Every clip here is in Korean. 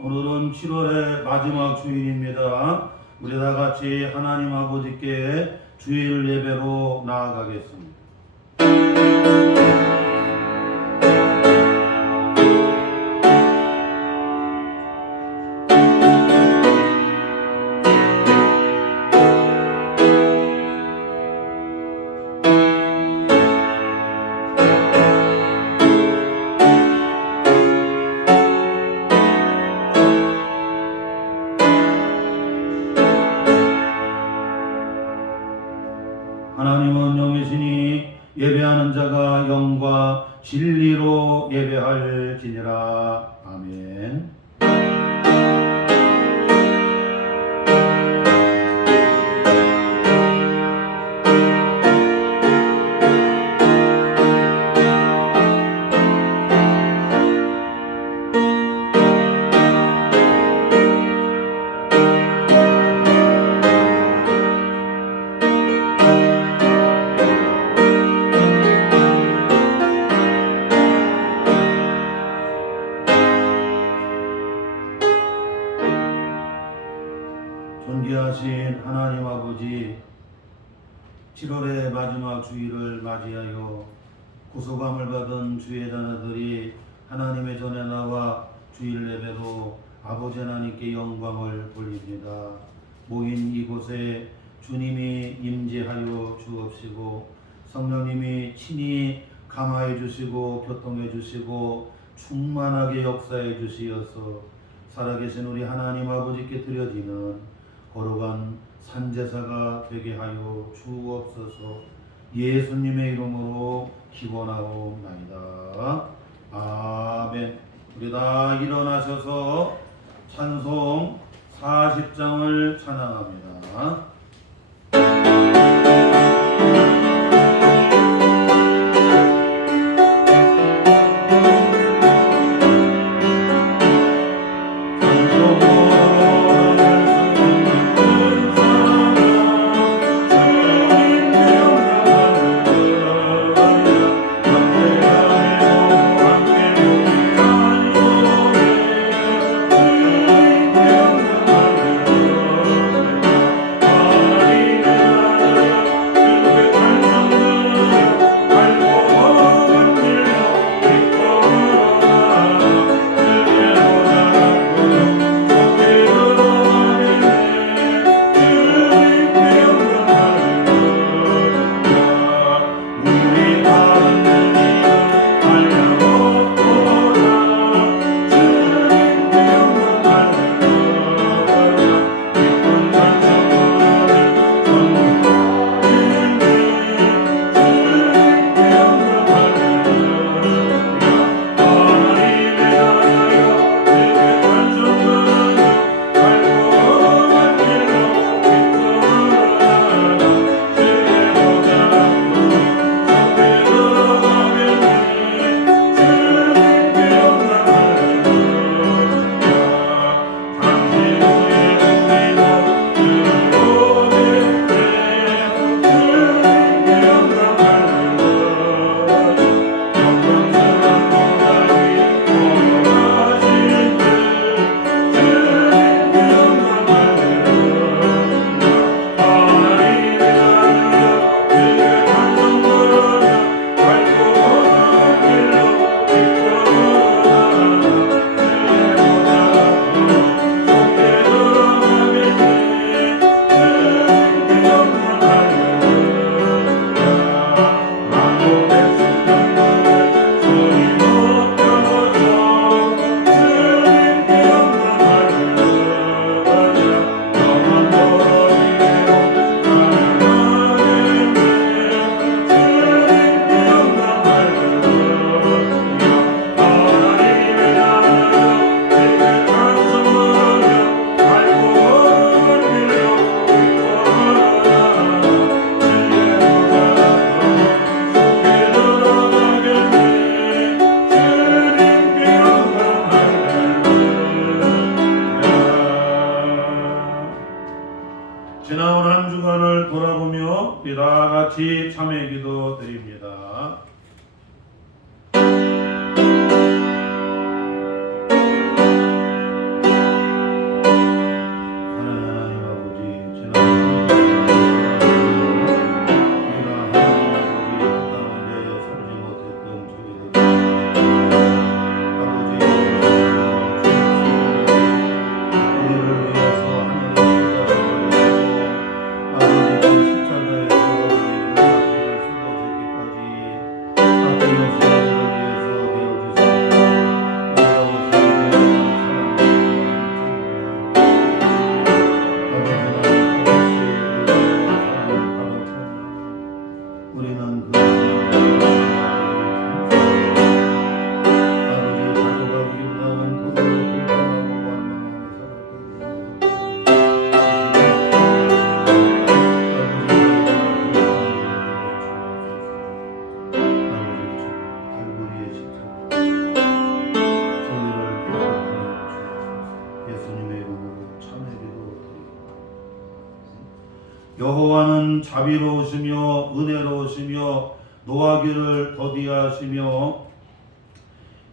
오늘은 7월의 마지막 주일입니다. 우리 다 같이 하나님 아버지께 주일 예배로 나아가겠습니다. 하나님은 영이시니 예배하는 자가 영과 진리로 예배할지니라. 아멘. 존귀하신 하나님 아버지, 7월의 마지막 주일을 맞이하여 구속함을 받은 주의 자녀들이 하나님의 전에 나와 주일 예배로 아버지 하나님께 영광을 돌립니다. 모인 이곳에 주님이 임재하여 주옵시고 성령님이 친히 감화해 주시고 교통해 주시고 충만하게 역사해 주시어서 살아계신 우리 하나님 아버지께 드려지는 거룩한 산제사가 되게 하여 주옵소서. 예수님의 이름으로 기원하옵나이다. 아멘. 우리 다 일어나셔서 찬송 40장을 찬양합니다. 지나온 한 주간을 돌아보며 우리 다 같이 참회 기도 드립니다. 예수님의 이름으로 참회기도 드립니다. 여호와는 자비로우시며 은혜로우시며 노하기를 더디하시며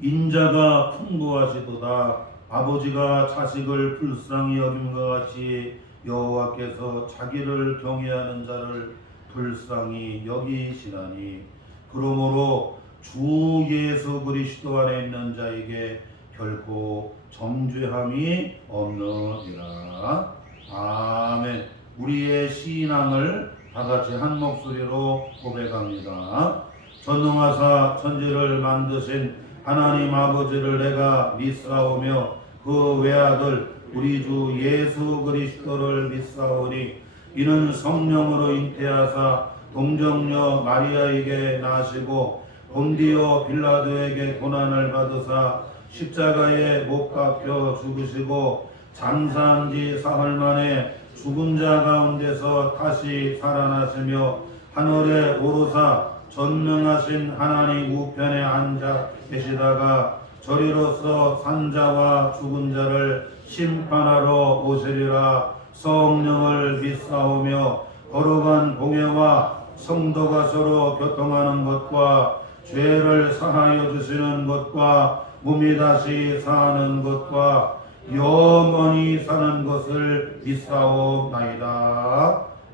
인자가 풍부하시도다. 아버지가 자식을 불쌍히 여김과 같이 여호와께서 자기를 경외하는 자를 불쌍히 여기시나니 그러므로 주 예수 그리스도 안에 있는 자에게 결코 정죄함이 없느니라. 아멘. 우리의 신앙을 다같이 한 목소리로 고백합니다. 전능하사 천지를 만드신 하나님 아버지를 내가 믿사오며 그 외아들 우리 주 예수 그리스도를 믿사오니 이는 성령으로 잉태하사 동정녀 마리아에게 나시고 본디오 빌라도에게 고난을 받으사 십자가에 못 박혀 죽으시고 장사한 지 사흘 만에 죽은 자 가운데서 다시 살아나시며 하늘에 오르사 전능하신 하나님 우편에 앉아 계시다가 저리로서 산자와 죽은 자를 심판하러 오시리라. 성령을 믿사오며 거룩한 공예와 성도가 서로 교통하는 것과 죄를 사하여 주시는 것과 몸이 다시 사는 것과 영원히 사는 것을 믿사옵나이다.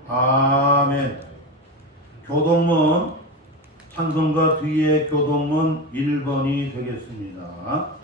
아멘. 교동문 찬송가 뒤에 교동문 1번이 되겠습니다.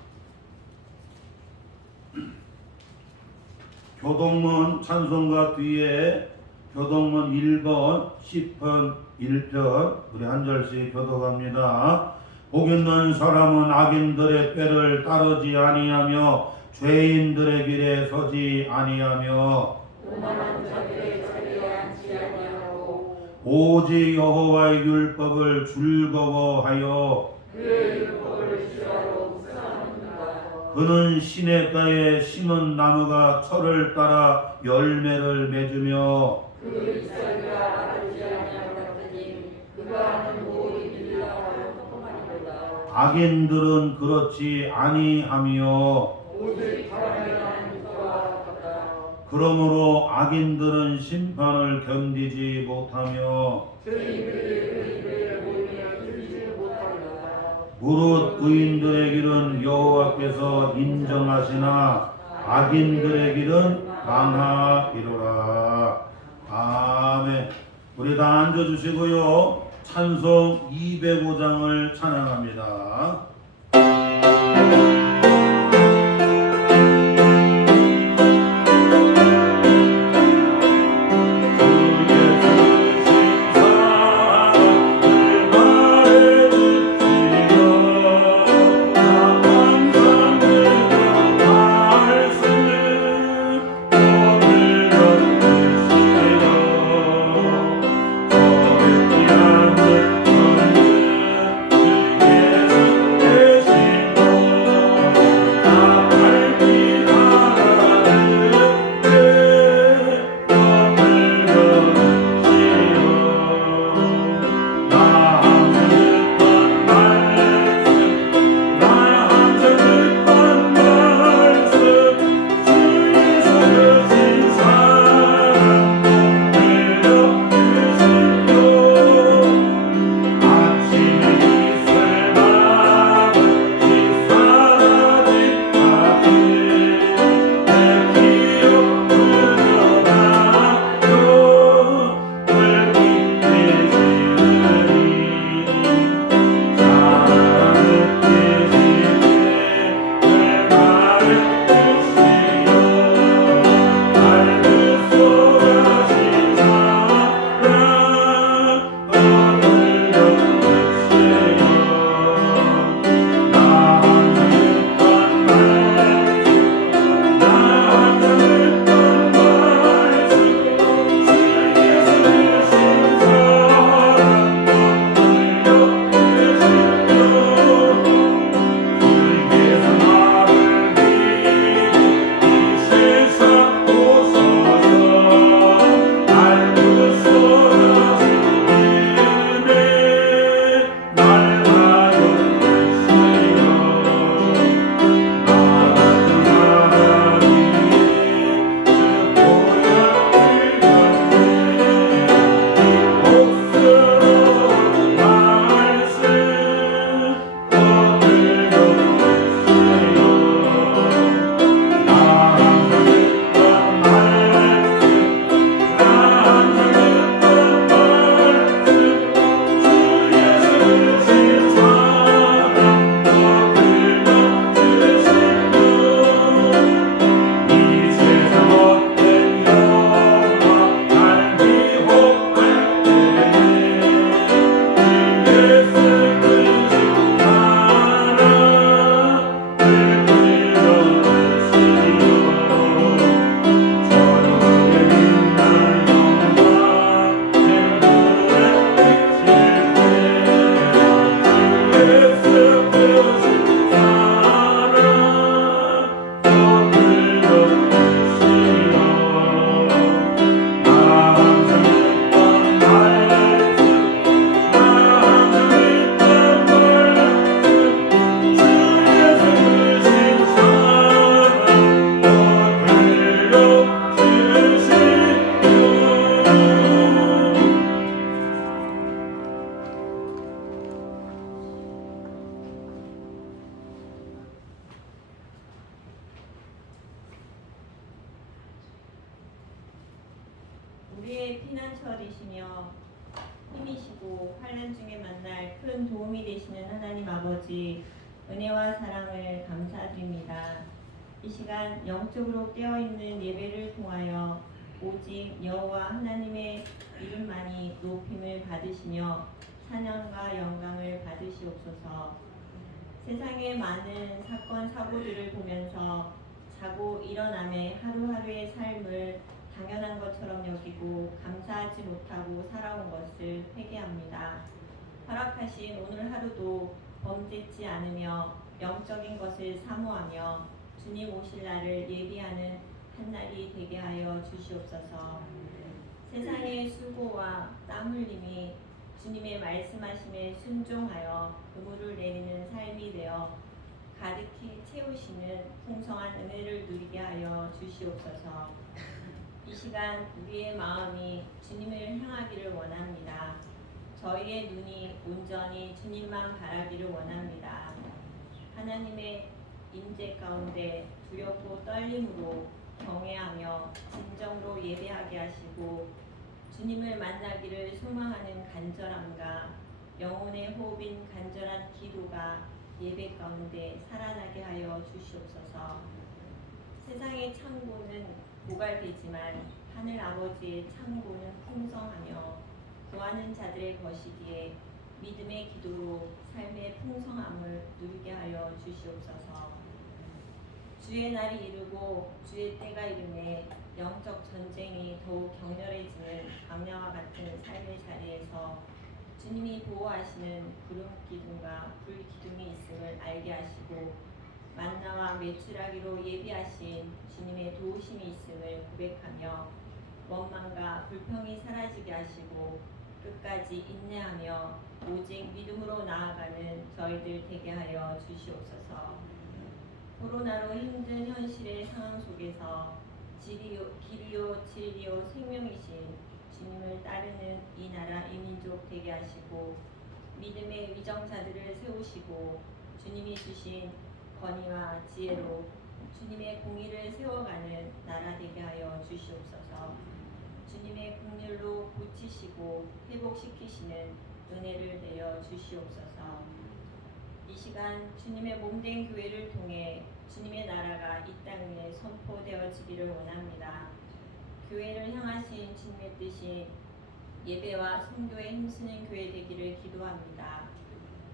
교동문 찬송가 뒤에 교동문 1번 10편 1편 우리 한 절씩 교독합니다. 복 있는 사람은 악인들의 꾀를 따르지 아니하며 죄인들의 길에 서지 아니하며 오만한 자들의 자리에 앉지 아니하고 오직 여호와의 율법을 즐거워하여 그의 율법을 주야로 묵상하는가. 그는 시냇가에 심은 나무가 철을 따라 열매를 맺으며 그 잎사귀가 마르지 아니하고 같으니 그가 하는 모든 일을 하여 통하리로다. 악인들은 그렇지 아니하며 오직 바람에 나는 그와 같다. 그러므로 악인들은 심판을 견디지 못하며 죄인들이 그 입에 모이며 들지 못하리로다. 무릇 의인들의 길은 여호와께서 인정하시나 악인들의 길은 망하리로라. 아멘. 우리 다 앉아주시고요. 찬송 205장을 찬양합니다. 우리의 피난처되시며 힘이시고 환난 중에 만날 큰 도움이 되시는 하나님 아버지, 은혜와 사랑을 감사드립니다. 이 시간 영적으로 깨어있는 예배를 통하여 오직 여호와 하나님의 이름만이 높임을 받으시며 찬양과 영광을 받으시옵소서. 세상의 많은 사건 사고들을 보면서 자고 일어남의 하루하루의 삶을 당연한 것처럼 여기고 감사하지 못하고 살아온 것을 회개합니다. 허락하신 오늘 하루도 범죄치 않으며 영적인 것을 사모하며 주님 오실 날을 예비하는 한 날이 되게 하여 주시옵소서. 세상의 수고와 땀 흘림이 주님의 말씀하심에 순종하여 그물을 내리는 삶이 되어 가득히 채우시는 풍성한 은혜를 누리게 하여 주시옵소서. 이 시간 우리의 마음이 주님을 향하기를 원합니다. 저희의 눈이 온전히 주님만 바라기를 원합니다. 하나님의 임재 가운데 두렵고 떨림으로 경외하며 진정으로 예배하게 하시고 주님을 만나기를 소망하는 간절함과 영혼의 호흡인 간절한 기도가 예배 가운데 살아나게 하여 주시옵소서. 세상의 창고는 고갈되지만 하늘 아버지의 창고는 풍성하며 구하는 자들의 것이기에 믿음의 기도로 삶의 풍성함을 누리게 하여 주시옵소서. 주의 날이 이르고 주의 때가 이르매 영적 전쟁이 더욱 격렬해지는 광야와 같은 삶의 자리에서 주님이 보호하시는 구름 기둥과 불 기둥이 있음을 알게 하시고 만나와 메추라기로 예비하신 주님의 도우심이 있음을 고백하며 원망과 불평이 사라지게 하시고 끝까지 인내하며 오직 믿음으로 나아가는 저희들 되게 하여 주시옵소서. 코로나로 힘든 현실의 상황 속에서 길이요 진리요 생명이신 주님을 따르는 이 나라 이 민족 되게 하시고 믿음의 위정자들을 세우시고 주님이 주신 권위와 지혜로 주님의 공의를 세워가는 나라 되게 하여 주시옵소서. 주님의 긍휼로 고치시고 회복시키시는 은혜를 내려 주시옵소서. 이 시간 주님의 몸된 교회를 통해 주님의 나라가 이 땅 위에 선포되어지기를 원합니다. 교회를 향하신 주님의 뜻이 예배와 선교에 힘쓰는 교회 되기를 기도합니다.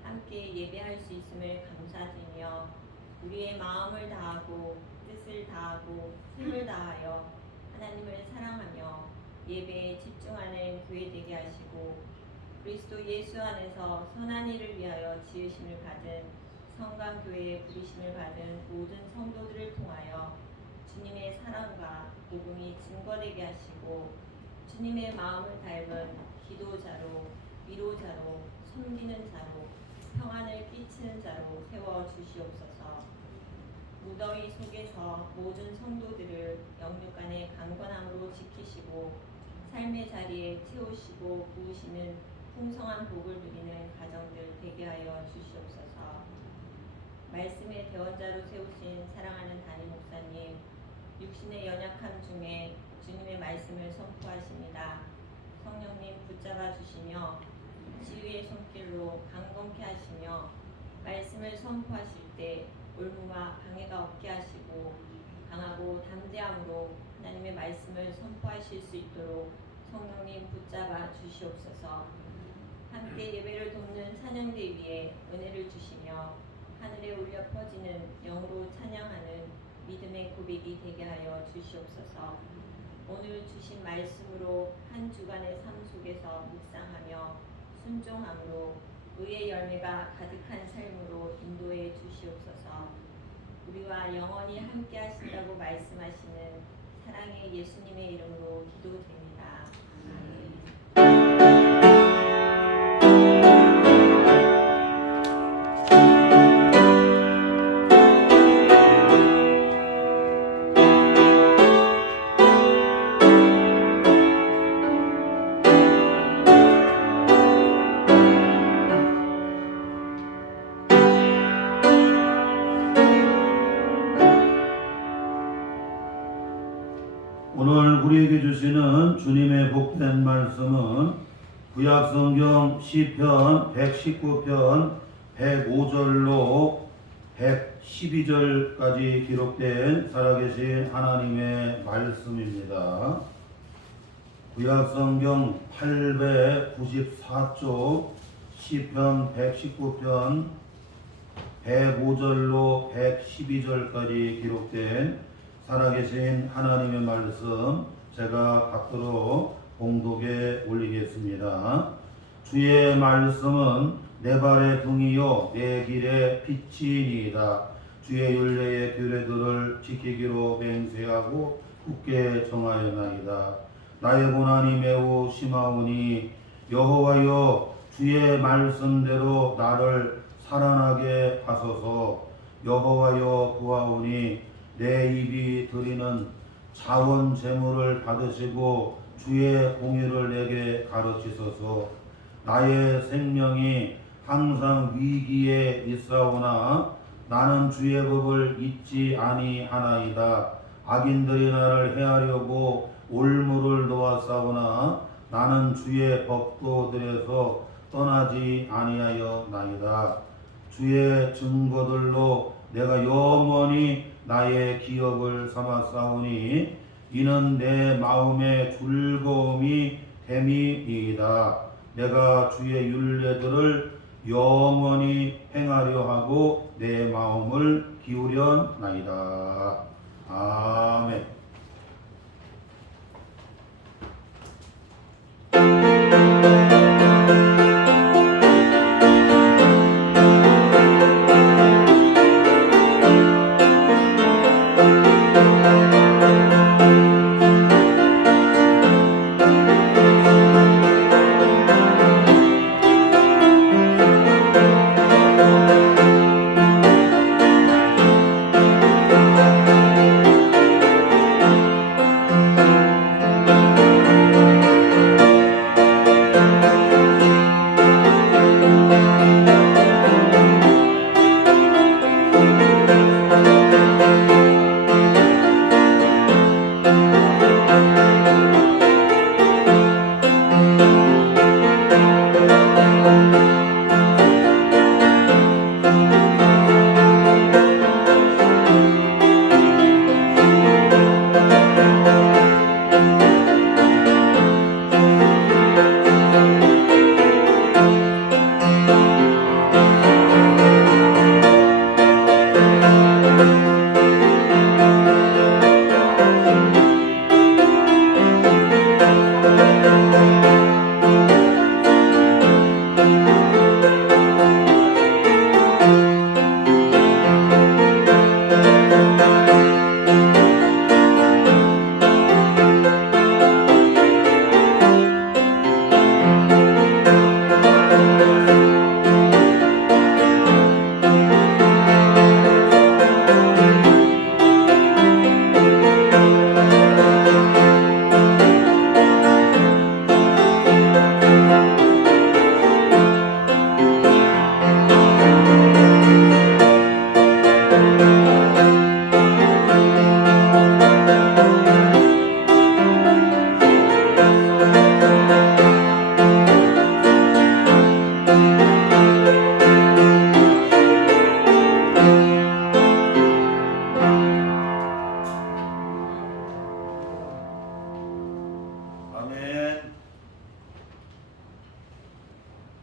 함께 예배할 수 있음을 감사드리며 우리의 마음을 다하고 뜻을 다하고 힘을 다하여 하나님을 사랑하며 예배에 집중하는 교회 되게 하시고 그리스도 예수 안에서 선한 일을 위하여 지으심을 받은 성강교회에 부르심을 받은 모든 성도들을 통하여 주님의 사랑과 복음이 증거되게 하시고 주님의 마음을 닮은 기도자로 위로자로 섬기는 자로 평안을 끼치는 자로 세워주시옵소서. 무더위 속에서 모든 성도들을 영육간의 강건함으로 지키시고 삶의 자리에 채우시고 부으시는 풍성한 복을 누리는 가정들 되게 하여 주시옵소서. 말씀의 대원자로 세우신 사랑하는 담임 목사님, 육신의 연약함 중에 주님의 말씀을 선포하십니다. 성령님 붙잡아 주시며 지휘의 손길로 강건케 하시며 말씀을 선포하실 때 올무와 방해가 없게 하시고 강하고 담대함으로 하나님의 말씀을 선포하실 수 있도록 성령님 붙잡아 주시옵소서. 함께 예배를 돕는 찬양대 위에 은혜를 주시며 하늘에 울려 퍼지는 영으로 찬양하는 믿음의 고백이 되게 하여 주시옵소서. 오늘 주신 말씀으로 한 주간의 삶 속에서 묵상하며 순종함으로 의의 열매가 가득한 삶으로 인도해 주시옵소서. 우리와 영원히 함께 하신다고 말씀하시는 사랑의 예수님의 이름으로 기도드립니다. 아멘. 오늘 우리에게 주시는 주님의 복된 말씀은 구약성경 시편 119편 105절로 112절까지 기록된 살아계신 하나님의 말씀입니다. 구약성경 894쪽 시편 119편 105절로 112절까지 기록된 살아계신 하나님의 말씀 제가 받도록 봉독에 올리겠습니다. 주의 말씀은 내 발의 등이요 내 길의 빛이니이다. 주의 율례의 규례들을 지키기로 맹세하고 굳게 정하였나이다. 나의 고난이 매우 심하오니 여호와여 주의 말씀대로 나를 살아나게 하소서. 여호와여 구하오니 내 입이 드리는 자원 제물을 받으시고 주의 공의를 내게 가르치소서. 나의 생명이 항상 위기에 있사오나 나는 주의 법을 잊지 아니하나이다. 악인들이 나를 해하려고 올무를 놓았사오나 나는 주의 법도들에서 떠나지 아니하였나이다. 주의 증거들로 내가 영원히 나의 기업을 삼았사오니 이는 내 마음의 즐거움이 됨이니이다. 내가 주의 율례들을 영원히 행하려 하고 내 마음을 기울였나이다. 아멘.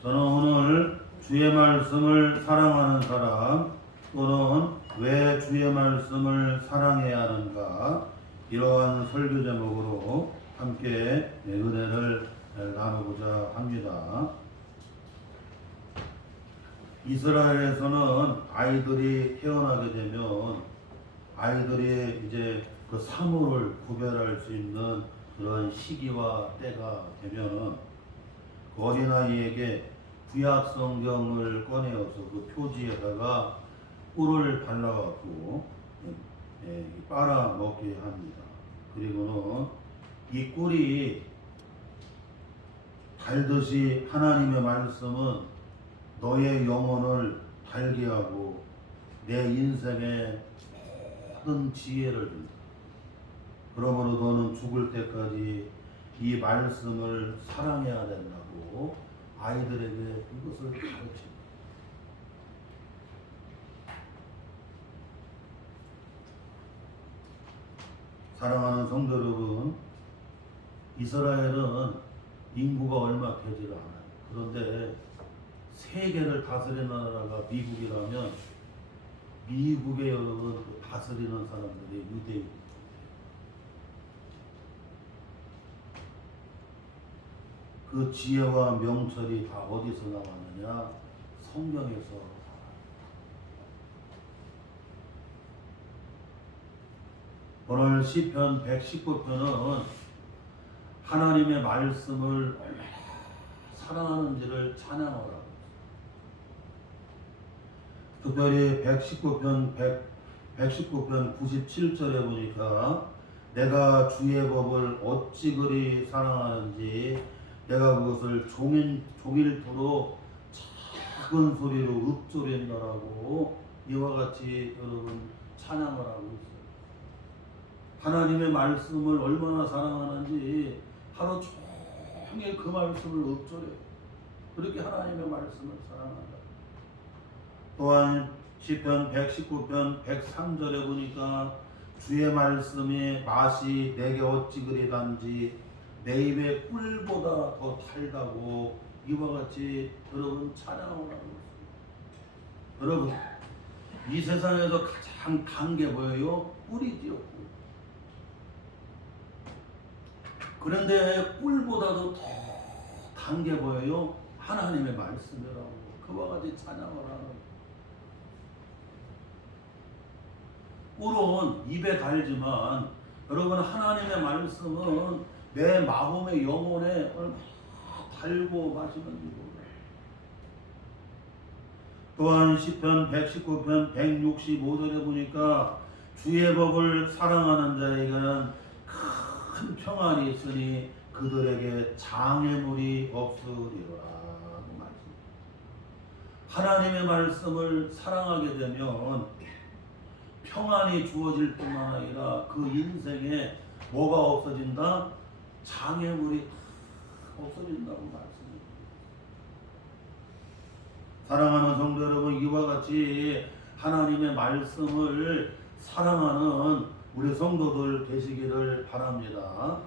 저는 오늘 주의 말씀을 사랑하는 사람 또는 왜 주의 말씀을 사랑해야 하는가 이러한 설교 제목으로 함께 은혜를 나누고자 합니다. 이스라엘에서는 아이들이 태어나게 되면 아이들이 이제 그 사물을 구별할 수 있는 그런 시기와 때가 되면은 그 어린아이에게 구약 성경을 꺼내어서 그 표지에다가 꿀을 발라갖고 빨아먹게 합니다. 그리고는 이 꿀이 달듯이 하나님의 말씀은 너의 영혼을 달게 하고 내 인생의 모든 지혜를 줍니다. 그러므로 너는 죽을 때까지 이 말씀을 사랑해야 된다고 아이들에게 이것을 가르칩니다. 사랑하는 성도 여러분, 이스라엘은 인구가 얼마 되지를 않아요. 그런데 세계를 다스리는 나라가 미국이라면 미국의 여러분 다스리는 사람들이 유대인. 그 지혜와 명철이 다 어디서 나왔느냐? 성경에서. 오늘 시편 119편은 하나님의 말씀을 얼마나 사랑하는지를 찬양하라고. 특별히 119편 97절에 보니까 내가 주의 법을 어찌 그리 사랑하는지 내가 그것을 종일토록 작은 소리로 읊조린다라고 이와 같이 여러분 찬양을 하고 있어요. 하나님의 말씀을 얼마나 사랑하는지 하루 종일 그 말씀을 읊조려요. 그렇게 하나님의 말씀을 사랑한다. 또한 시편 119편 103절에 보니까 주의 말씀의 맛이 내게 어찌 그리 단지 내 입의 꿀보다 더 달다고 이와 같이 여러분 찬양을 하고 있습니다. 여러분 이 세상에서 가장 단 게 뭐예요? 꿀이지요. 꿀. 그런데 꿀보다도 더 단 게 뭐예요? 하나님의 말씀이라고 그와 같이 찬양을 하는. 꿀은 입에 달지만 여러분 하나님의 말씀은 내 마음의 영혼에 얼마나 달고 마시는지 몰라요. 또한 시편 119편 165절에 보니까 주의 법을 사랑하는 자에게는 큰 평안이 있으니 그들에게 장애물이 없으리라. 하나님의 말씀을 사랑하게 되면 평안이 주어질 뿐만 아니라 그 인생에 뭐가 없어진다? 장애물이 없어진다고 말씀입니다. 사랑하는 성도 여러분, 이와 같이 하나님의 말씀을 사랑하는 우리 성도들 되시기를 바랍니다.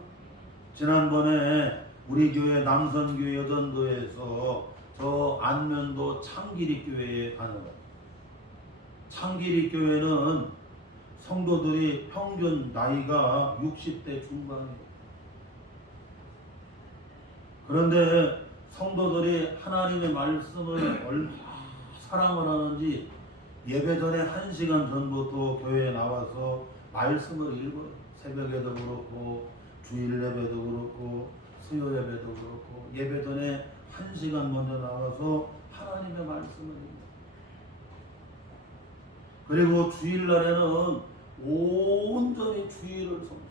지난번에 우리 교회 남선교회 여전도에서 저 안면도 창기리 교회에 가는 거예요. 창기리 교회는 성도들이 평균 나이가 60대 중반이에요. 그런데 성도들이 하나님의 말씀을 얼마나 사랑을 하는지 예배 전에 1시간 전부터 교회에 나와서 말씀을 읽어요. 새벽에도 그렇고 주일 예배도 그렇고 수요 예배도 그렇고 예배 전에 1시간 먼저 나와서 하나님의 말씀을 읽어요. 그리고 주일날에는 온전히 주일을 섬겨요.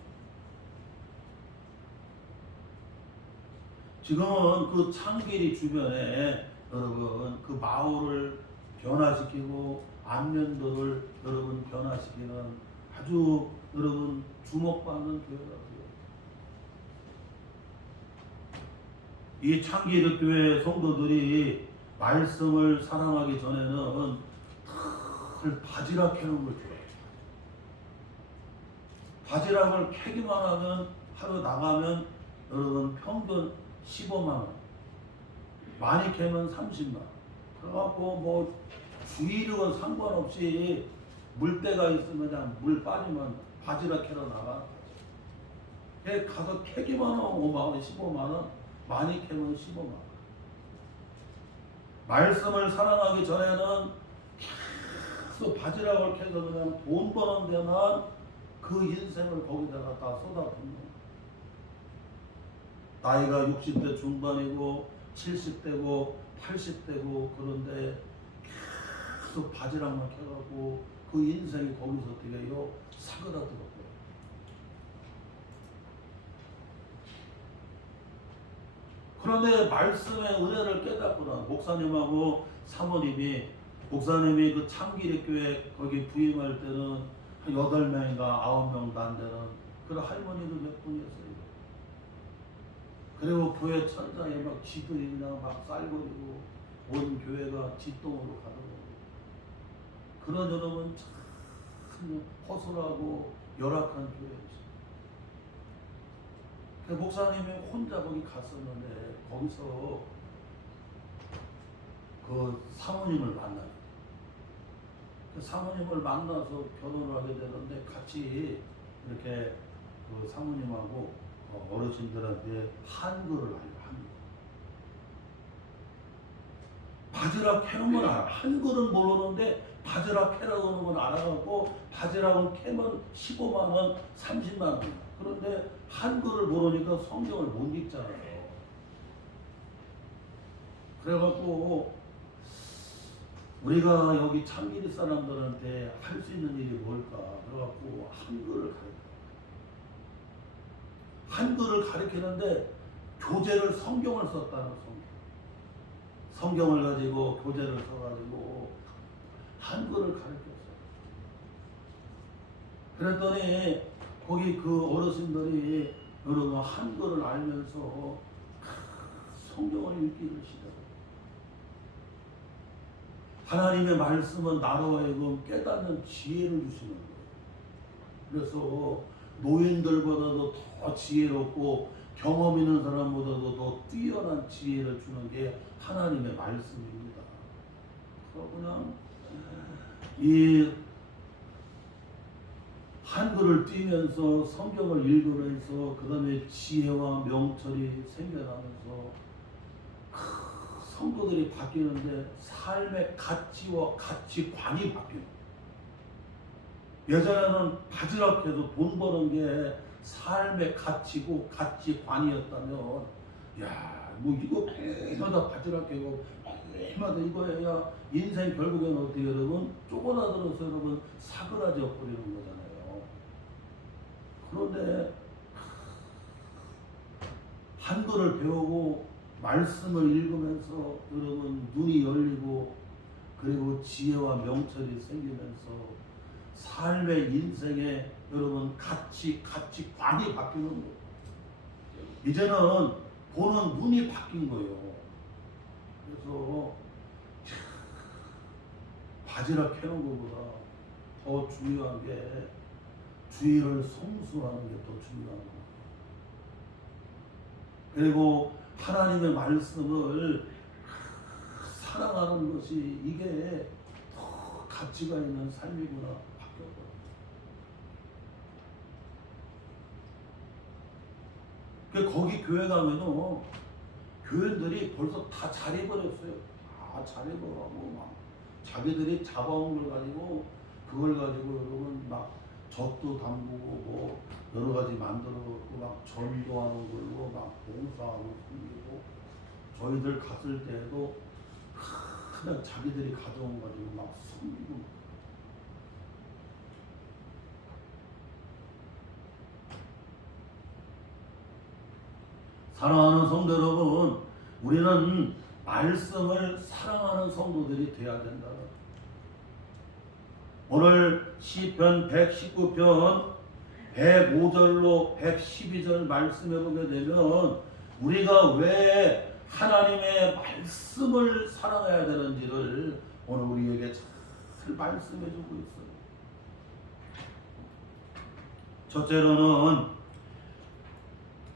지금은 그 창기리 주변에 여러분 그 마을을 변화시키고 안면도를 여러분 변화시키는 아주 여러분 주목받는 교회라고요. 이 창기리 교회 성도들이 말씀을 사랑하기 전에는 늘 바지락 캐는 걸 좋아해요. 바지락을 캐기만 하면 하루 나가면 여러분 평균 15만 원, 많이 캐면 30만 원. 그래갖고 뭐 주일은 상관없이 물때가 있으면 그냥 물 빠지면 바지락 캐러 나가. 가서 캐기만 하면 5만 원, 15만 원, 많이 캐면 15만 원. 말씀을 사랑하기 전에는 계속 바지락을 캐서 그냥 돈 버는 데만 그 인생을 거기다가 다 쏟아붓는 거예요. 나이가 60대 중반이고 70대고 80대고 그런데 계속 바지락만 캐가고 그 인생이 거기서 어떻게 해요? 사그라들었고요. 그런데 말씀의 은혜를 깨닫구나. 목사님하고 사모님이 목사님이 그 창기리 교회 거기 부임할 때는 한 8명인가 9명도 안 되는 그런 할머니도 몇 분이었어요. 그리고 교회 천장에 막 쥐들이 그냥 막 쌀거리고 온 교회가 쥐똥으로 가더라고요. 그런 여러분 참 허술하고 열악한 교회였어요. 그 목사님이 혼자 거기 갔었는데 거기서 그 사모님을 만나요. 그 사모님을 만나서 결혼을 하게 되는데 같이 이렇게 그 사모님하고 어르신들한테 한글을 합니다. 바지락 캐는 건 알아. 한글은 모르는데 바지락 캐라고 하는 건 알아갖고 바지락은 캐면 15만 원, 30만 원. 그런데 한글을 모르니까 성경을 못 읽잖아요. 그래갖고 우리가 여기 참기리 사람들한테 할 수 있는 일이 뭘까? 그래갖고 한글을 가르쳐. 한글을 가르치는데 교재를 성경을 썼다는 성경을 가지고 교재를 써가지고 한글을 가르쳤어요. 그랬더니 거기 그 어르신들이 여러분 한글을 알면서 성경을 읽기를 시작해요. 하나님의 말씀은 나로 하여금 깨닫는 지혜를 주시는 거예요. 그래서 노인들보다도 더 지혜롭고 경험 있는 사람보다도 더 뛰어난 지혜를 주는 게 하나님의 말씀입니다. 그냥 이 한글을 띄면서 성경을 읽으면서 그 다음에 지혜와 명철이 생겨나면서 성도들이 바뀌는데 삶의 가치와 가치관이 바뀌어요. 예전에는 바지락해서 돈 버는 게 삶의 가치고 가치관이었다면 야, 뭐 이거 매일마다 바지락해고 매일마다 이거 해야 인생 결국에는 어떻게 여러분 쪼그라들어서 여러분 사그라져 버리는 거잖아요. 그런데 한글을 배우고 말씀을 읽으면서 여러분 눈이 열리고 그리고 지혜와 명철이 생기면서 삶의 인생에 여러분 가치관이 바뀌는 거예요. 이제는 보는 눈이 바뀐 거예요. 그래서 바지락 캐는 것보다 더 중요한 게 주의를 성수하는 게 더 중요한 거예요. 그리고 하나님의 말씀을 사랑하는 것이 이게 더 가치가 있는 삶이구나 바뀌었거든요. 거기 교회 가면은 교인들이 벌써 다 잘 입어렸어요. 다 잘 입어가고 막 자기들이 잡아온 걸 가지고 그걸 가지고 여러분 막 젖도 담그고 뭐 여러 가지 만들어갖고 막 전도하는 걸로 막 봉사하고 섬기고 저희들 갔을 때에도 그냥 자기들이 가져온 거 가지고 막 섬기고 사랑하는 성도 여러분, 우리는 말씀을 사랑하는 성도들이 돼야 된다. 오늘 시편 119편 105절로 112절 말씀해 보게 되면 우리가 왜 하나님의 말씀을 사랑해야 되는지를 오늘 우리에게 잘 말씀해 주고 있어요. 첫째로는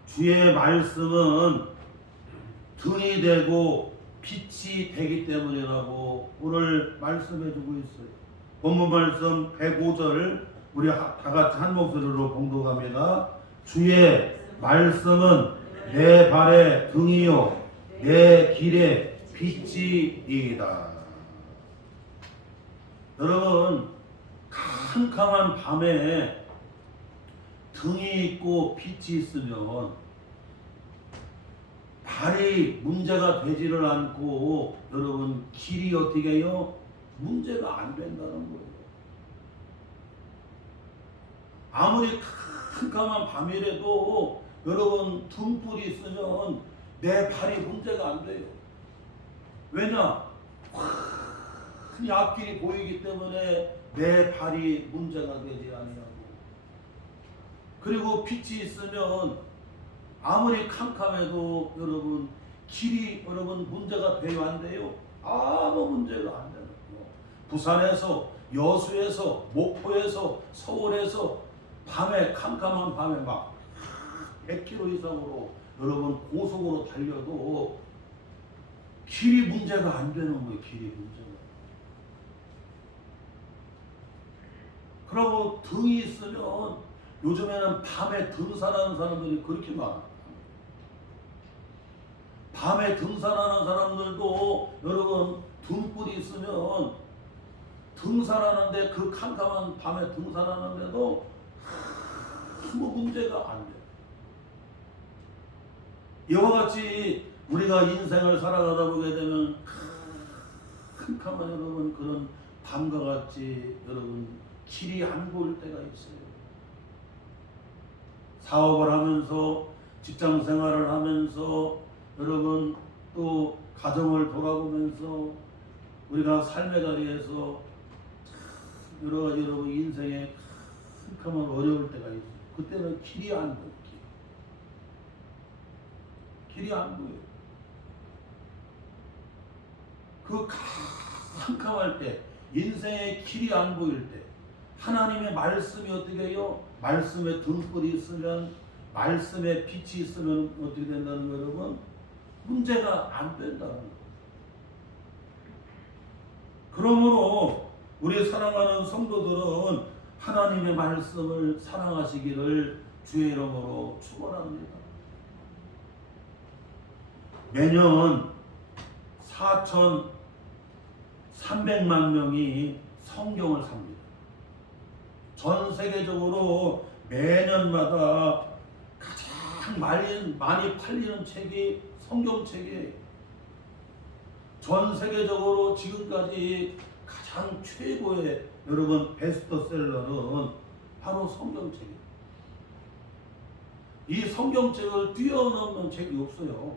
주의 말씀은 등이 되고 빛이 되기 때문이라고 오늘 말씀해 주고 있어요. 본문 말씀 105절 우리 다 같이 한 목소리로 봉독합니다. 주의 말씀은 내 발의 등이요 내 길의 빛이이다. 여러분 캄캄한 밤에 등이 있고 빛이 있으면 발이 문제가 되지를 않고 여러분 길이 어떻게 해요? 문제가 안 된다는 거예요. 아무리 캄캄한 밤이라도 여러분 등불이 있으면 내 발이 문제가 안 돼요. 왜냐? 큰 앞길이 보이기 때문에 내 발이 문제가 되지 아니하고 그리고 빛이 있으면 아무리 캄캄해도 여러분 길이 여러분 문제가 돼요 안 돼요? 아무 문제가 안 되는 거. 부산에서 여수에서 목포에서 서울에서 밤에 캄캄한 밤에 막 100km 이상으로 여러분 고속으로 달려도 길이 문제가 안 되는 거예요. 길이 문제가. 그리고 등이 있으면 요즘에는 밤에 등산하는 사람들이 그렇게 많아요. 밤에 등산하는 사람들도 여러분 등불이 있으면 등산하는데 그 캄캄한 밤에 등산하는데도 아무 문제가 안 돼요. 이와 같이 우리가 인생을 살아가다 보게 되면 캄캄한 여러분 그런 밤과 같이 여러분 길이 안 보일 때가 있어요. 사업을 하면서 직장 생활을 하면서 여러분 또 가정을 돌아보면서 우리가 삶의 자리에서 여러 가지 여러분 인생에 캄캄한 어려울 때가 있어요. 그때는 길이 안 보여요. 길이 안 보여요. 그 캄캄할 때 인생의 길이 안 보일 때 하나님의 말씀이 어떻게 해요? 말씀에 등불이 있으면 말씀에 빛이 있으면 어떻게 된다는 거 여러분? 문제가 안 된다는 거. 그러므로 우리 사랑하는 성도들은 하나님의 말씀을 사랑하시기를 주의 이름으로 축원합니다. 매년 4,300만 명이 성경을 삽니다. 전 세계적으로 매년마다 가장 많이 팔리는 책이 성경책이에요. 전 세계적으로 지금까지 가장 최고의 여러분 베스트셀러는 바로 성경책이에요. 이 성경책을 뛰어넘는 책이 없어요.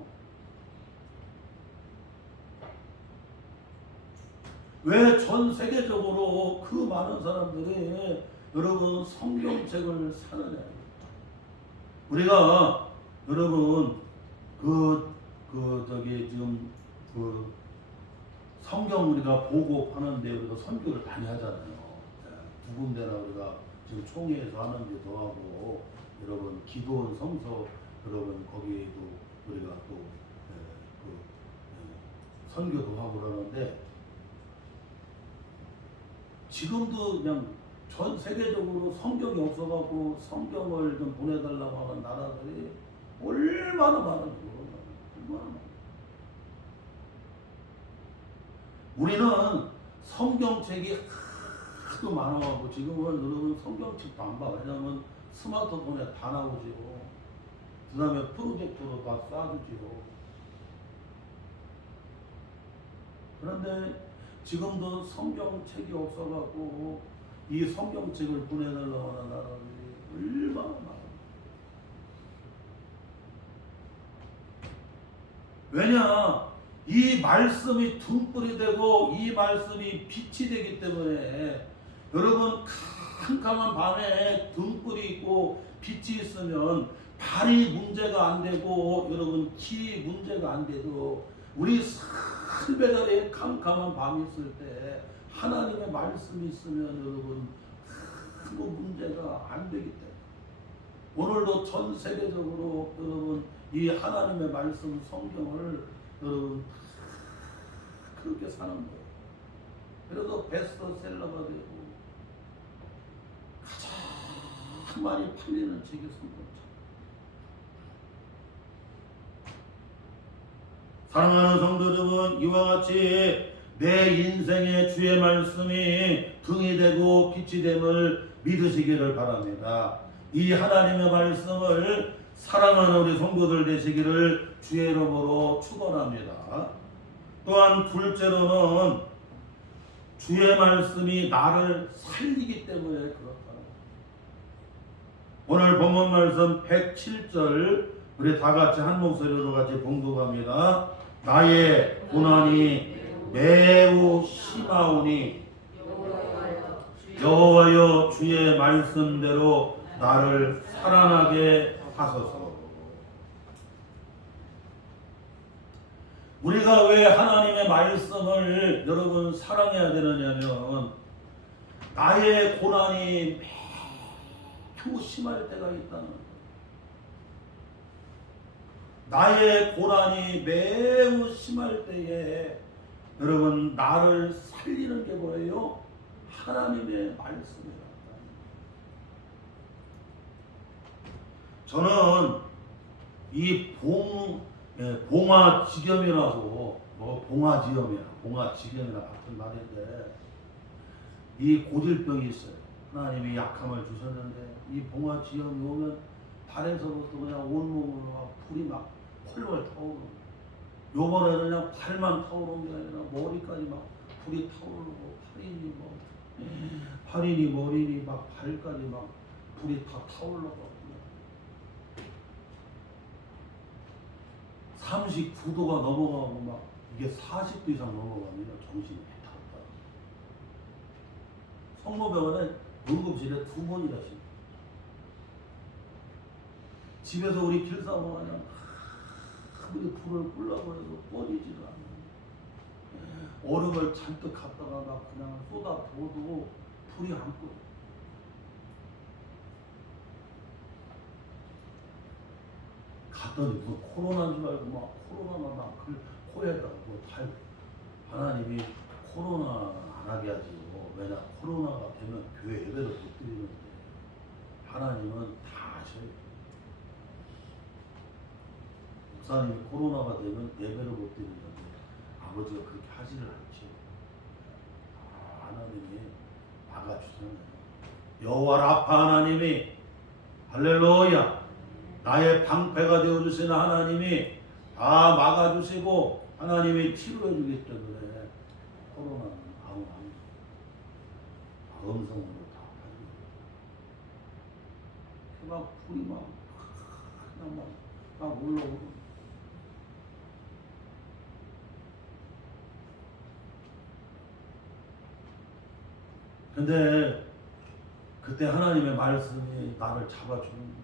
왜 전 세계적으로 그 많은 사람들이 여러분 성경책을 사느냐? 우리가 여러분 지금 성경 우리가 보고 하는데 우리가 선교를 많이 하잖아요. 두 군데나 우리가 지금 총회에서 하는데도 하고 여러분 기도원 성서 여러분 거기에도 우리가 또 선교도 하고 그러는데 지금도 그냥 전 세계적으로 성경이 없어갖고 성경을 좀 보내달라고 하는 나라들이 얼마나 많은지 얼마나 많은지. 우리는 성경책이 하도 많아갖고 지금은 여러분 성경책도 안 봐. 왜냐하면 스마트폰에 다 나오지요. 그 다음에 프로젝터로 다 쏴주지요. 그런데 지금도 성경책이 없어갖고 이 성경책을 보내달라고 하는 나라들이 얼마나 많아요. 왜냐? 이 말씀이 등불이 되고 이 말씀이 빛이 되기 때문에 여러분 캄캄한 밤에 등불이 있고 빛이 있으면 발이 문제가 안 되고 여러분 길이 문제가 안 돼도 우리 삶의 자리에 캄캄한 밤이 있을 때 하나님의 말씀이 있으면 여러분 아무 문제가 안 되기 때문에 오늘도 전 세계적으로 여러분 이 하나님의 말씀 성경을 여러분 그렇게 사는 거예요. 그래서 베스트셀러가 되고 가장 많이 팔리는 책이 성경책. 사랑하는 성도 여러분, 이와 같이 내 인생에 주의 말씀이 등이 되고 빛이 됨을 믿으시기를 바랍니다. 이 하나님의 말씀을 사랑하는 우리 성도들 되시기를 주의 이름으로 축원합니다. 또한 둘째로는 주의 말씀이 나를 살리기 때문에 그렇다. 오늘 본문 말씀 107절 우리 다 같이 한 목소리로 같이 봉독합니다. 나의 고난이 매우 심하오니 여호와여 주의 말씀대로 나를 살아나게 하소서. 우리가 왜 하나님의 말씀을 여러분 사랑해야 되느냐면 나의 고난이 매우 심할 때가 있다는 거예요. 나의 고난이 매우 심할 때에 여러분 나를 살리는 게 뭐예요? 하나님의 말씀이다. 저는 이 봉화지겸이라고 봉화지겸이나 같은 말인데 이 고질병이 있어요. 하나님이 약함을 주셨는데 이 봉화지겸이 오면 발에서부터 그냥 온몸으로 막 불이 막 펄펄 타오르는 거예요. 요번에는 그냥 팔만 타오르는 게 아니라 머리까지 막 불이 타오르고 팔이니 머리니 막 발까지 막 불이 다 타올라고 39도가 넘어가고 막 이게 40도 이상 넘어갑니다. 정신이 배탈다. 성모병원에 응급실에 2번 일하십니다. 집에서 우리 길사모가 그냥 아무리 불을 끄려고 해도 꺼지지가 않아요. 얼음을 잔뜩 갖다가 막 그냥 쏟아 부어도 불이 안 꺼요. 갔더니 무슨 코로나인 줄 알고 막 코로나가 막 코에다가 뭐 하나님이 코로나 안 하게 하지 뭐. 왜냐 코로나가 되면 교회 예배를 못 드리는데 하나님은 다 아셔요. 목사님이 코로나가 되면 예배를 못 드리는데 아버지가 그렇게 하지를 않죠. 하나님이 막아주잖아요. 여호와 라파 하나님이 할렐루야 나의 방패가 되어주시는 하나님이 다 막아주시고 하나님이 치료해 주기 때문에 코로나는 아무 음성으로 다 하죠. 막 불이 막 그냥 막 올라오고 근데 그때 하나님의 말씀이 나를 잡아주는 거예요.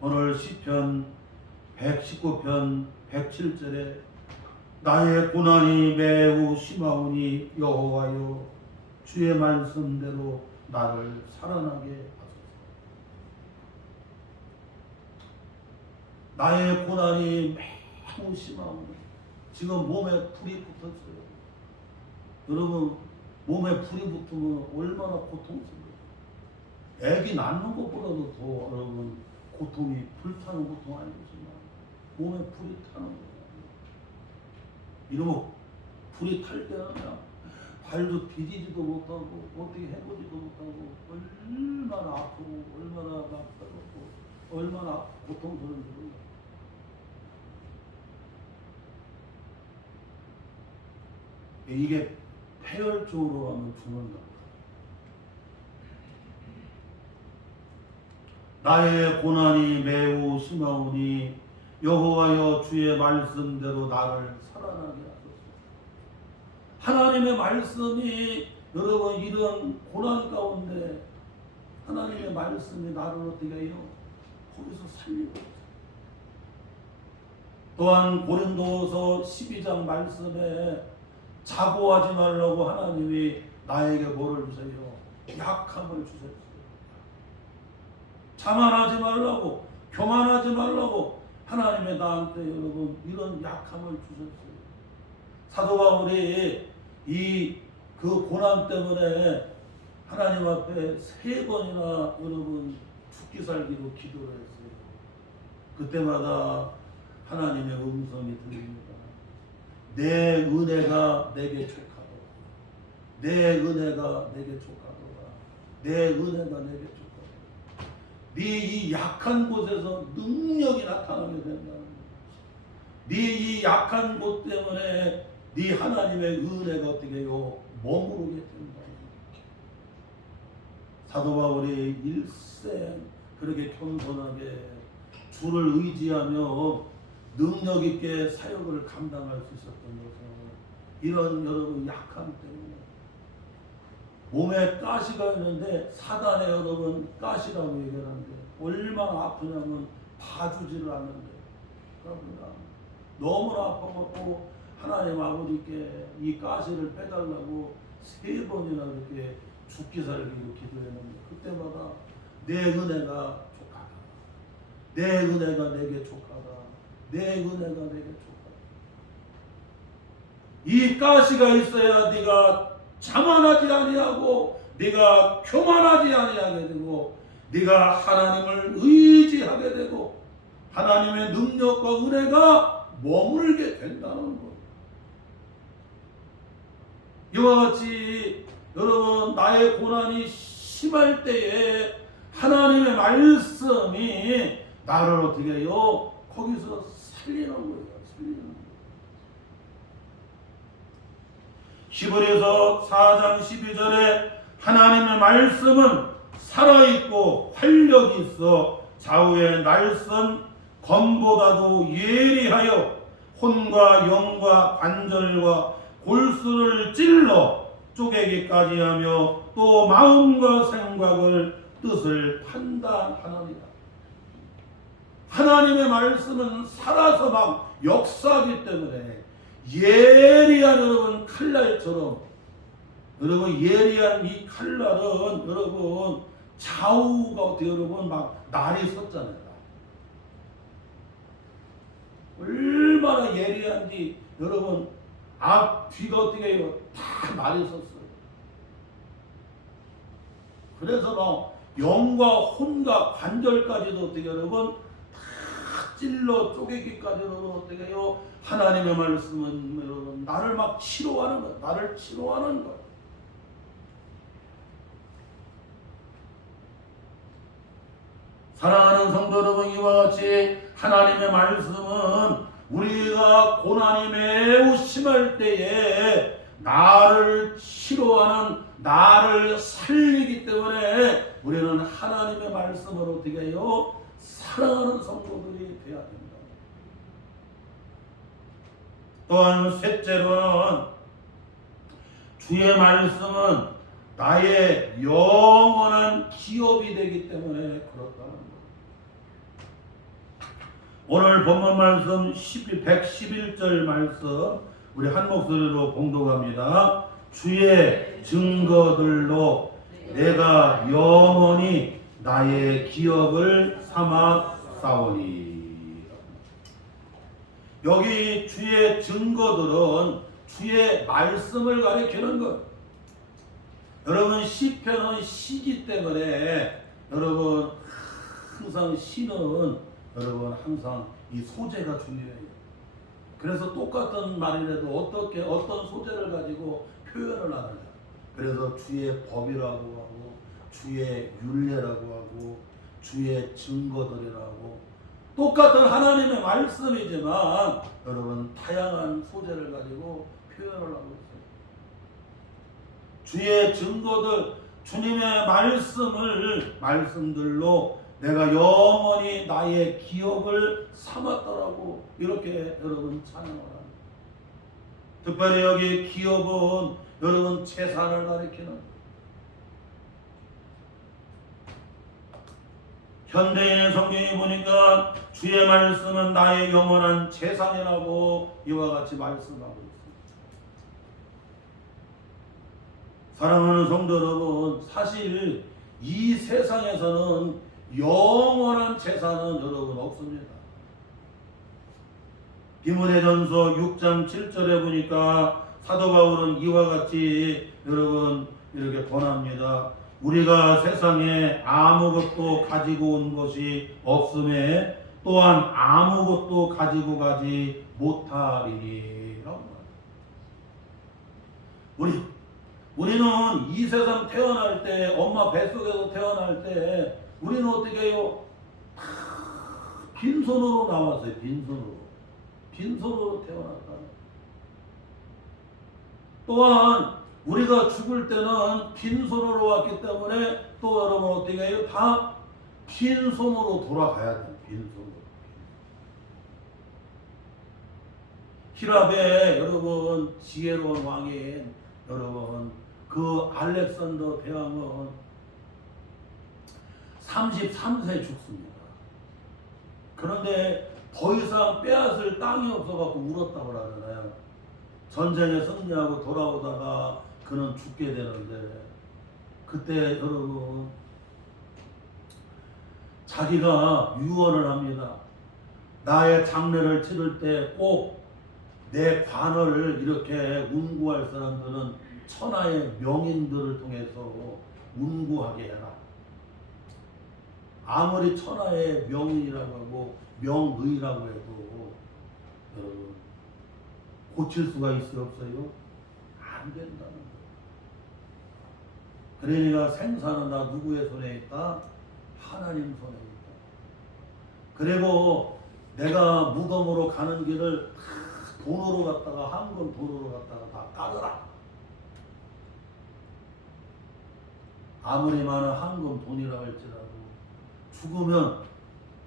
오늘 시편 119편 107절에 나의 고난이 매우 심하오니 여호와여 주의 말씀대로 나를 살아나게 하소서. 나의 고난이 매우 심하오니 지금 몸에 불이 붙었어요. 여러분 몸에 불이 붙으면 얼마나 고통스러워요. 애기 낳는 것보다도 더 여러분 고통이 불타는 고통 아니지만 몸에 불이 타는 거예요. 이러면 불이 탈 때는 그냥 발도 디디지도 못하고 어떻게 해보지도 못하고 얼마나 아프고 얼마나 막다고 얼마나 고통스러운지 몰라요. 이게 폐혈증으로 하면 죽는다. 나의 고난이 매우 심하오니 여호와여 주의 말씀대로 나를 살아나게 하소서. 하나님의 말씀이 여러분 이런 고난 가운데 하나님의 말씀이 나를 어떻게 해요? 거기서 살리고 있어요. 또한 고린도서 12장 말씀에 자고하지 말라고 하나님이 나에게 뭐를 주세요? 약함을 주세요. 자만하지 말라고, 교만하지 말라고 하나님의 나한테 여러분 이런 약함을 주셨어요. 사도 바울이 그 고난 때문에 하나님 앞에 3번이나 여러분 죽기 살기로 기도를 했어요. 그때마다 하나님의 음성이 들립니다. 내 은혜가 내게 족하도다. 내 은혜가 내게 족하도다. 내 은혜가 내게 족하도다. 네 이 약한 곳에서 능력이 나타나게 된다는 거예요. 네 이 약한 곳 때문에 네 하나님의 은혜가 어떻게 해요? 머무르게 된다는 거예요. 사도 바울이 일생 그렇게 겸손하게 주를 의지하며 능력 있게 사역을 감당할 수 있었던 것은 이런 여러분 약함 때문에 몸에 가시가 있는데 사단에 여러분 가시라고 얘기하는데 얼마나 아프냐면 봐주지를 않는데 그럽니다. 너무나 아파갖고 하나님 아버지께 이 가시를 빼달라고 3번이나 그렇게 죽기 살기로 기도했는데 그때마다 내 은혜가 족하다. 내 은혜가 내게 족하다. 내 은혜가 내게 족하다. 이 가시가 있어야 네가 자만하지 아니하고 네가 교만하지 아니하게 되고 네가 하나님을 의지하게 되고 하나님의 능력과 은혜가 머물게 된다는 것. 이와 같이 여러분 나의 고난이 심할 때에 하나님의 말씀이 나를 어떻게 해요? 거기서 살리는 거예요. 살리는 거예요. 히브리서 4장 12절에 하나님의 말씀은 살아있고 활력이 있어 좌우의 날선 검보다도 예리하여 혼과 영과 관절과 골수를 찔러 쪼개기까지 하며 또 마음과 생각을 뜻을 판단하느니라. 하나님의 말씀은 살아서 막 역사하기 때문에 예리한 여러분 칼날처럼 여러분 예리한 이 칼날은 여러분 좌우가 어떻게 여러분 막 날이 섰잖아요. 얼마나 예리한지 여러분 앞 뒤가 어떻게 해요? 다 날이 섰어요. 그래서 막 영과 혼과 관절까지도 어떻게 여러분 다 찔러 쪼개기까지 여러분 어떻게 해요? 하나님의 말씀은 여러분 나를 막 치료하는 것, 나를 치료하는 것. 사랑하는 성도 여러분, 이와 같이 하나님의 말씀은 우리가 고난이 매우 심할 때에 나를 치료하는, 나를 살리기 때문에 우리는 하나님의 말씀을 어떻게 해요? 사랑하는 성도들이 되어야 됩니다. 또한 셋째로는 주의 말씀은 나의 영원한 기업이 되기 때문에 그렇다는 것. 오늘 본문 말씀 111절 말씀 우리 한 목소리로 봉독합니다. 주의 증거들로 내가 영원히 나의 기업을 삼아 싸우니. 여기 주의 증거들은 주의 말씀을 가리키는 것. 여러분 시편은 시기 때문에 여러분 항상 시는 여러분 항상 이 소재가 중요해요. 그래서 똑같은 말이라도 어떻게 어떤 소재를 가지고 표현을 하느냐. 그래서 주의 법이라고 하고 주의 율례라고 하고 주의 증거들이라고 똑같은 하나님의 말씀이지만 여러분 다양한 소재를 가지고 표현을 하고 있어요. 주의 증거들, 주님의 말씀들로 내가 영원히 나의 기업을 삼았더라고 이렇게 여러분 찬양을 합니다. 특별히 여기 기업은 여러분 재산을 가리키는 현대인의 성경에 보니까 주의 말씀은 나의 영원한 재산이라고 이와 같이 말씀하고 있습니다. 사랑하는 성도 여러분, 사실 이 세상에서는 영원한 재산은 여러분 없습니다. 디모데전서 6장 7절에 보니까 사도 바울은 이와 같이 여러분 이렇게 권합니다. 우리가 세상에 아무것도 가지고 온 것이 없음에 또한 아무것도 가지고 가지 못하리니. 우리는 이 세상 태어날 때 엄마 뱃속에서 태어날 때 우리는 어떻게 해요? 빈손으로 나왔어요. 빈손으로 태어났다. 또한 우리가 죽을 때는 빈손으로 왔기 때문에 또 여러분 어떻게 해요? 다 빈손으로 돌아가야 돼요. 빈손으로. 히랍의 여러분 지혜로운 왕인 여러분 그 알렉산더 대왕은 33세에 죽습니다. 그런데 더 이상 빼앗을 땅이 없어갖고 울었다고 그러잖아요. 전쟁에 승리하고 돌아오다가 그는 죽게 되는데, 그때 여러분 자기가 유언을 합니다. 나의 장례를 치를 때 꼭 내 관을 이렇게 운구할 사람들은 천하의 명인들을 통해서 운구하게 해라. 아무리 천하의 명인이라고 하고 명의라고 해도 여러분 고칠 수가 있어요, 없어요? 안 된다는 거예요. 그러니까 생사는 다 누구의 손에 있다? 하나님 손에 있다. 그리고 내가 무덤으로 가는 길을 돈으로 갔다가 한금 돈으로 갔다가 다 깔아라. 아무리 많은 한금 돈이라고 할지라도 죽으면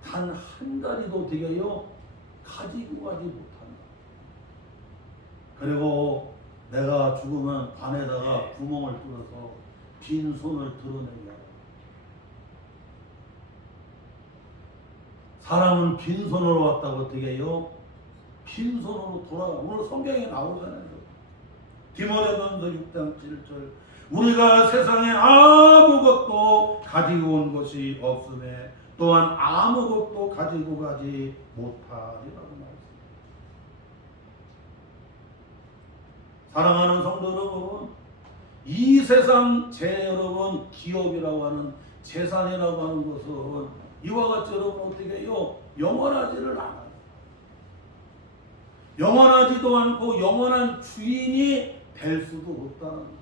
단 한 자리도 되게요 가지고 가지 못한다. 그리고 내가 죽으면 관에다가 구멍을 뚫어서 빈손을 드러내게 하라. 사람은 빈손으로 왔다고 어떻게 해요? 빈손으로 돌아가. 오늘 성경에 나오잖아요. 디모데전서 6장 7절 우리가 세상에 아무것도 가지고 온 것이 없음에 또한 아무것도 가지고 가지 못하리라고 말했습니다. 사랑하는 성도 여러분, 이 세상 여러분 기업이라고 하는 재산이라고 하는 것은 이와 같이 여러분 어떻게 해요? 영원하지를 않아요. 영원하지도 않고 영원한 주인이 될 수도 없다는 거예요.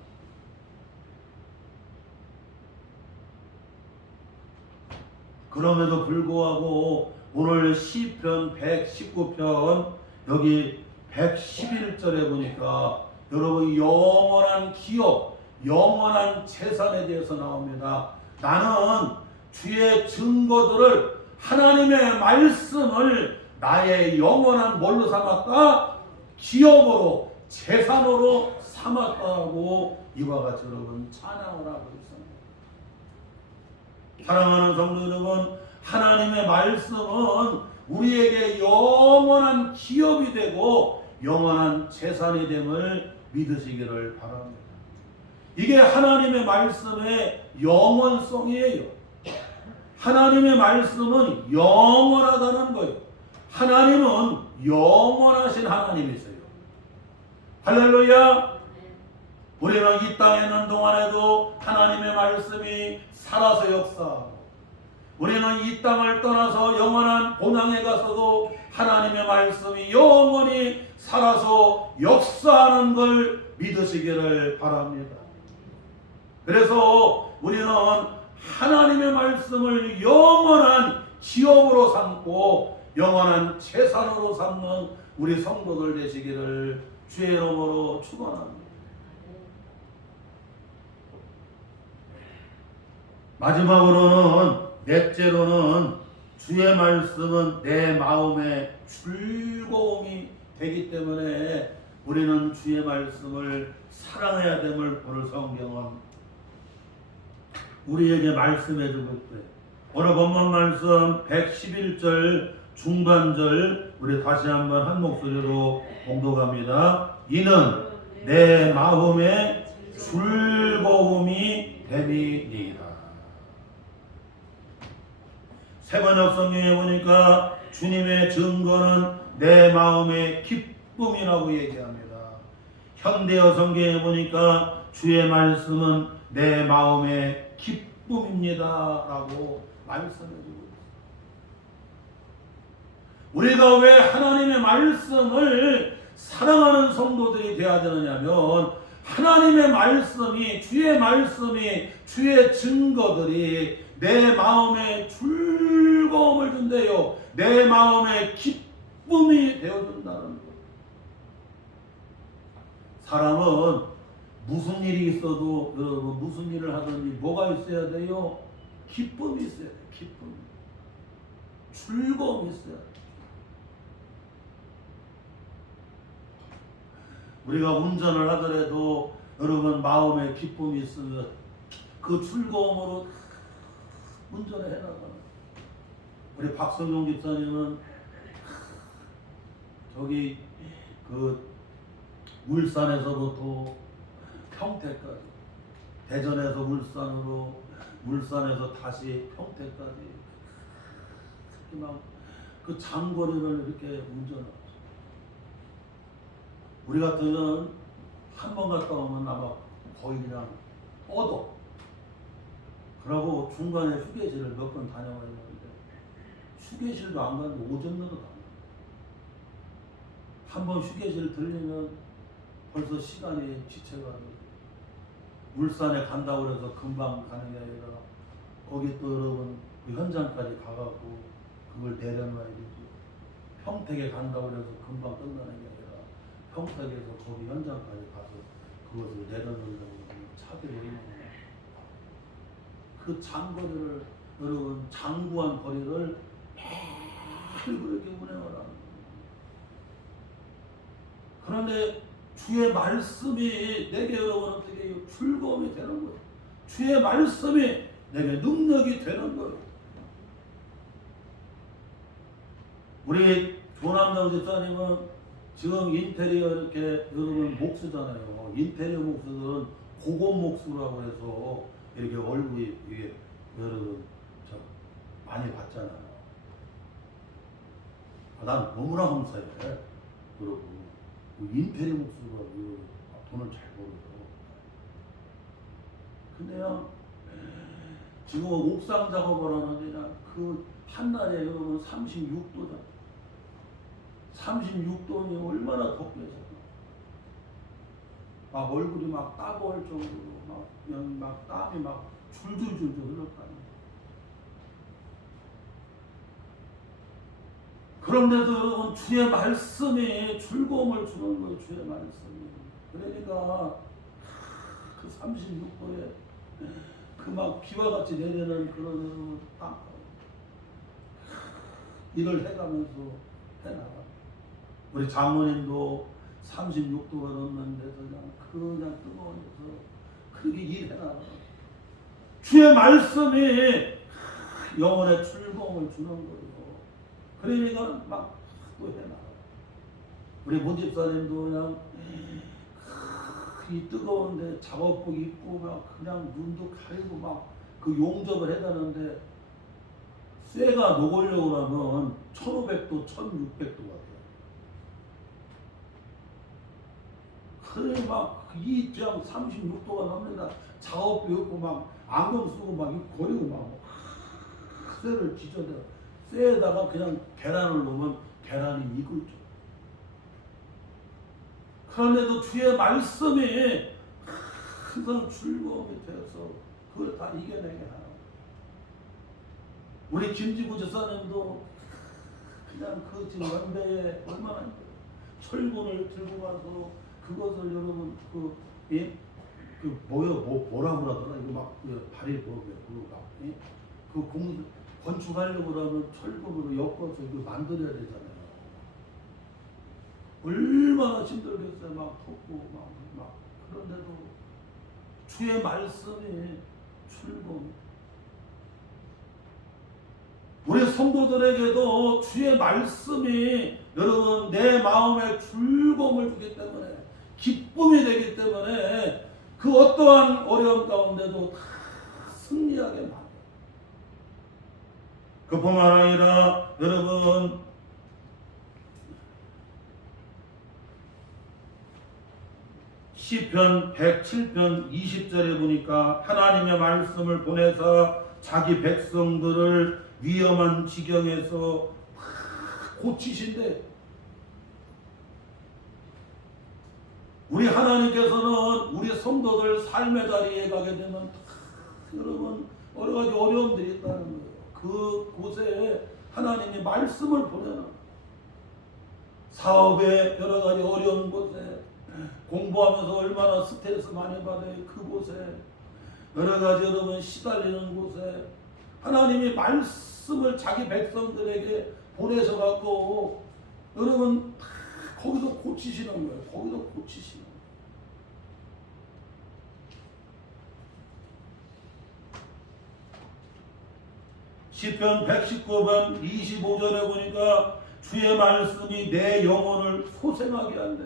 그럼에도 불구하고 오늘 시편 119편 여기 111절에 보니까 여러분 영원한 기업, 영원한 재산에 대해서 나옵니다. 나는 주의 증거들을 하나님의 말씀을 나의 영원한 뭘로 삼았다? 기업으로 재산으로 삼았다고 이와 같이 여러분 찬양을 하고 있습니다. 사랑하는 성도 여러분, 하나님의 말씀은 우리에게 영원한 기업이 되고 영원한 재산이 됨을 믿으시기를 바랍니다. 이게 하나님의 말씀의 영원성이에요. 하나님의 말씀은 영원하다는 거예요. 하나님은 영원하신 하나님이세요. 할렐루야. 우리는 이 땅에 있는 동안에도 하나님의 말씀이 살아서 역사하고, 우리는 이 땅을 떠나서 영원한 본향에 가서도 하나님의 말씀이 영원히 살아서 역사하는 걸 믿으시기를 바랍니다. 그래서 우리는 하나님의 말씀을 영원한 기업으로 삼고 영원한 재산으로 삼는 우리 성도들 되시기를 주의 이름으로 축원합니다. 마지막으로는 넷째로는 주의 말씀은 내 마음의 즐거움이 되기 때문에 우리는 주의 말씀을 사랑해야 됨을 오늘 성경은 우리에게 말씀해 주고 있어요. 오늘 본문 말씀 111절 중반절 우리 다시 한번 한 목소리로 봉독합니다. 이는 내 마음의 즐거움이 됨이니이다. 세번역 성경에 보니까 주님의 증거는 내 마음의 기쁨이라고 얘기합니다. 현대어 성경에 보니까 주의 말씀은 내 마음의 기쁨입니다 라고 말씀해주고 있습니다. 우리가 왜 하나님의 말씀을 사랑하는 성도들이 되어야 되느냐면 하나님의 말씀이 주의 말씀이 주의 증거들이 내 마음에 즐거움을 준대요. 내 마음에 기쁨이 되어준다는 것. 사람은 무슨 일이 있어도 여러분 무슨 일을 하든지 뭐가 있어야 돼요? 기쁨이 있어야 돼요. 기쁨. 즐거움이 있어야 돼요. 우리가 운전을 하더라도 여러분 마음에 기쁨이 있으면 그 즐거움으로 운전을 해나가는. 우리 박성용 집사님은 저기 그 울산에서부터 평택까지, 대전에서 울산으로, 울산에서 다시 평택까지 특히 막 그 장거리를 이렇게 운전하죠. 우리 같으면 한 번 갔다 오면 아마 거의 그냥 뻗어. 그러고 중간에 휴게실을 몇 번 다녀와야 되는데 휴게실도 안 가는데 오전으로 가. 한 번 휴게실 들리면 벌써 시간이 지체가지고 울산에 간다고 해서 금방 가는 게 아니라 거기 또 여러분 그 현장까지 가갖고 그걸 내려놔야 되지. 평택에 간다고 해서 금방 끝나는 게 아니라 평택에서 거기 현장까지 가서 그것을 내려놓으려고 차들이 얼마나 그 장거리를 여러분 장구한 거리를 매일 그렇게 운행을 하는 거예요. 그런데 주의 말씀이 내게 여러분 어떻게 즐거움이 되는 거예요. 주의 말씀이 내게 능력이 되는 거예요. 우리 조남정 집사님은 지금 인테리어 이렇게 여러분 목수잖아요. 인테리어 목수들은 고급 목수라고 해서 이렇게 얼굴이 이게 여러분 저 많이 봤잖아요. 난 너무나 감사해. 여러분 인테리어 목수가 돈을 잘 벌어요. 근데요 지금 옥상 작업을 하는데 그 한낮에 여러분 36도잖아요. 36도니 얼마나 덥겠어요. 막 얼굴이 막 따가울 정도로 막 그냥 막 땀이 막 줄줄줄줄 흘렀다니. 그런데도 여러분 주의 말씀이 즐거움을 주는 거예요. 주의 말씀이. 그러니까 그 36도에 그 막 비와 같이 내리는 그런 땀 일을 해가면서 해나가. 우리 장모님도 36도가 넘는데도 그냥 뜨거운 데서 그렇게 일해나가. 주의 말씀이 영혼의 즐거움을 주는 거예요. 그러니까 막 또 해나가. 우리 모집사님도 그냥 이 뜨거운데 작업복 입고 막 그냥 눈도 가리고 막 그 용접을 해다는데 쇠가 녹으려고 하면 1500도, 1600도 같아요. 그래 막 이 그냥 36도가 넘는다. 작업복 입고 막 안경 쓰고 막 거리고 막 쇠를 지져대. 쇠에다가 그냥 계란을 넣으면 계란이 익을 줄. 그런데도 주의 말씀이 항상 즐거움이 되어서 그걸 다 이겨내게 하는. 우리 김지구 집사님도 그냥 그 지금 연배에 얼마나 힘들어요. 철분을 들고 가서 그것을 여러분 뭐라고 그러더라. 이거 막 발이 그 건축하려고 그러면 철분으로 엮어서 이거 만들어야 되잖아요. 얼마나 힘들겠어요. 막 덥고 막 그런데도 주의 말씀이 즐거움. 우리 성도들에게도 주의 말씀이 여러분 내 마음에 즐거움을 주기 때문에 기쁨이 되기 때문에 그 어떠한 어려움 가운데도 다 승리하게 만들어요. 그뿐만 아니라 여러분 시편 107편 20절에 보니까 하나님의 말씀을 보내사 자기 백성들을 위험한 지경에서 고치신대. 우리 하나님께서는 우리 성도들 삶의 자리에 가게 되면 여러분 여러 가지 어려움들이 있다는 거예요. 그 곳에 하나님이 말씀을 보내는 사업에 여러 가지 어려운 곳에 공부하면서 얼마나 스트레스 많이 받아요. 그곳에 여러 가지 여러분 시달리는 곳에 하나님이 말씀을 자기 백성들에게 보내서 갖고 여러분 거기서 고치시는 거예요. 거기서 고치시는 거예요. 시편 119편 25절에 보니까 주의 말씀이 내 영혼을 소생하게 한대.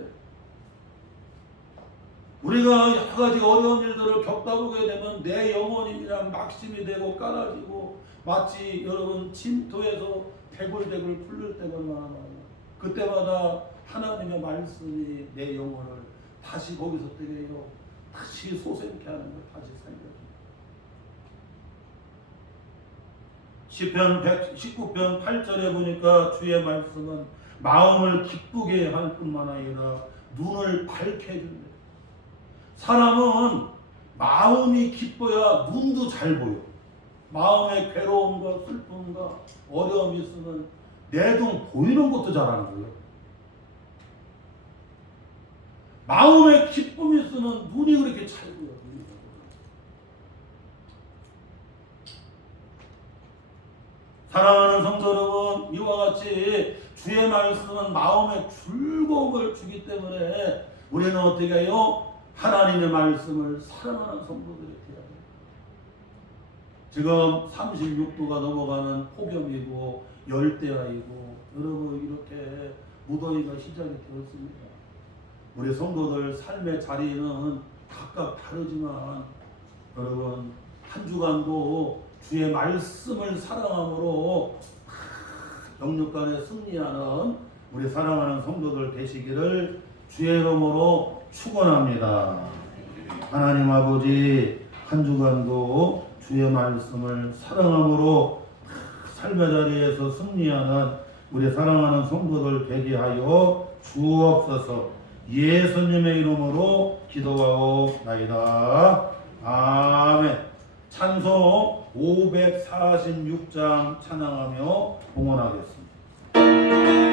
우리가 여러 가지 어려운 일들을 겪다 보게 되면 내 영혼이 그냥 막심이 되고 깔아지고 마치 여러분 침토에서 대굴대굴 풀릴 때가 많아요. 그때마다 하나님의 말씀이 내 영혼을 다시 거기서 되게요 다시 소생케 하는 거 다시 살려줍니다. 시편 119편 8절에 보니까 주의 말씀은 마음을 기쁘게 할 뿐만 아니라 눈을 밝게 해줍니다. 사람은 마음이 기뻐야 눈도 잘 보여. 마음에 괴로움과 슬픔과 어려움이 있으면 내 눈 보이는 것도 잘하는 거예요. 마음에 기쁨이 있으면 눈이 그렇게 잘 보여. 사랑하는 성도 여러분, 이와 같이 주의 말씀은 마음에 즐거움을 주기 때문에 우리는 어떻게 해요? 하나님의 말씀을 사랑하는 성도들이 되어야 돼요. 지금 36도가 넘어가는 폭염이고 열대야이고 여러분 이렇게 무더위가 시작이 되었습니다. 우리 성도들 삶의 자리는 각각 다르지만 여러분 한 주간도 주의 말씀을 사랑함으로 영육간에 승리하는 우리 사랑하는 성도들 되시기를 주의 이름으로 축원합니다. 하나님 아버지 한 주간도 주의 말씀을 사랑함으로 삶의 자리에서 승리하는 우리 사랑하는 성도들 되게 하여 주옵소서. 예수님의 이름으로 기도하옵나이다. 아멘. 찬송 546장 찬양하며 봉헌하겠습니다.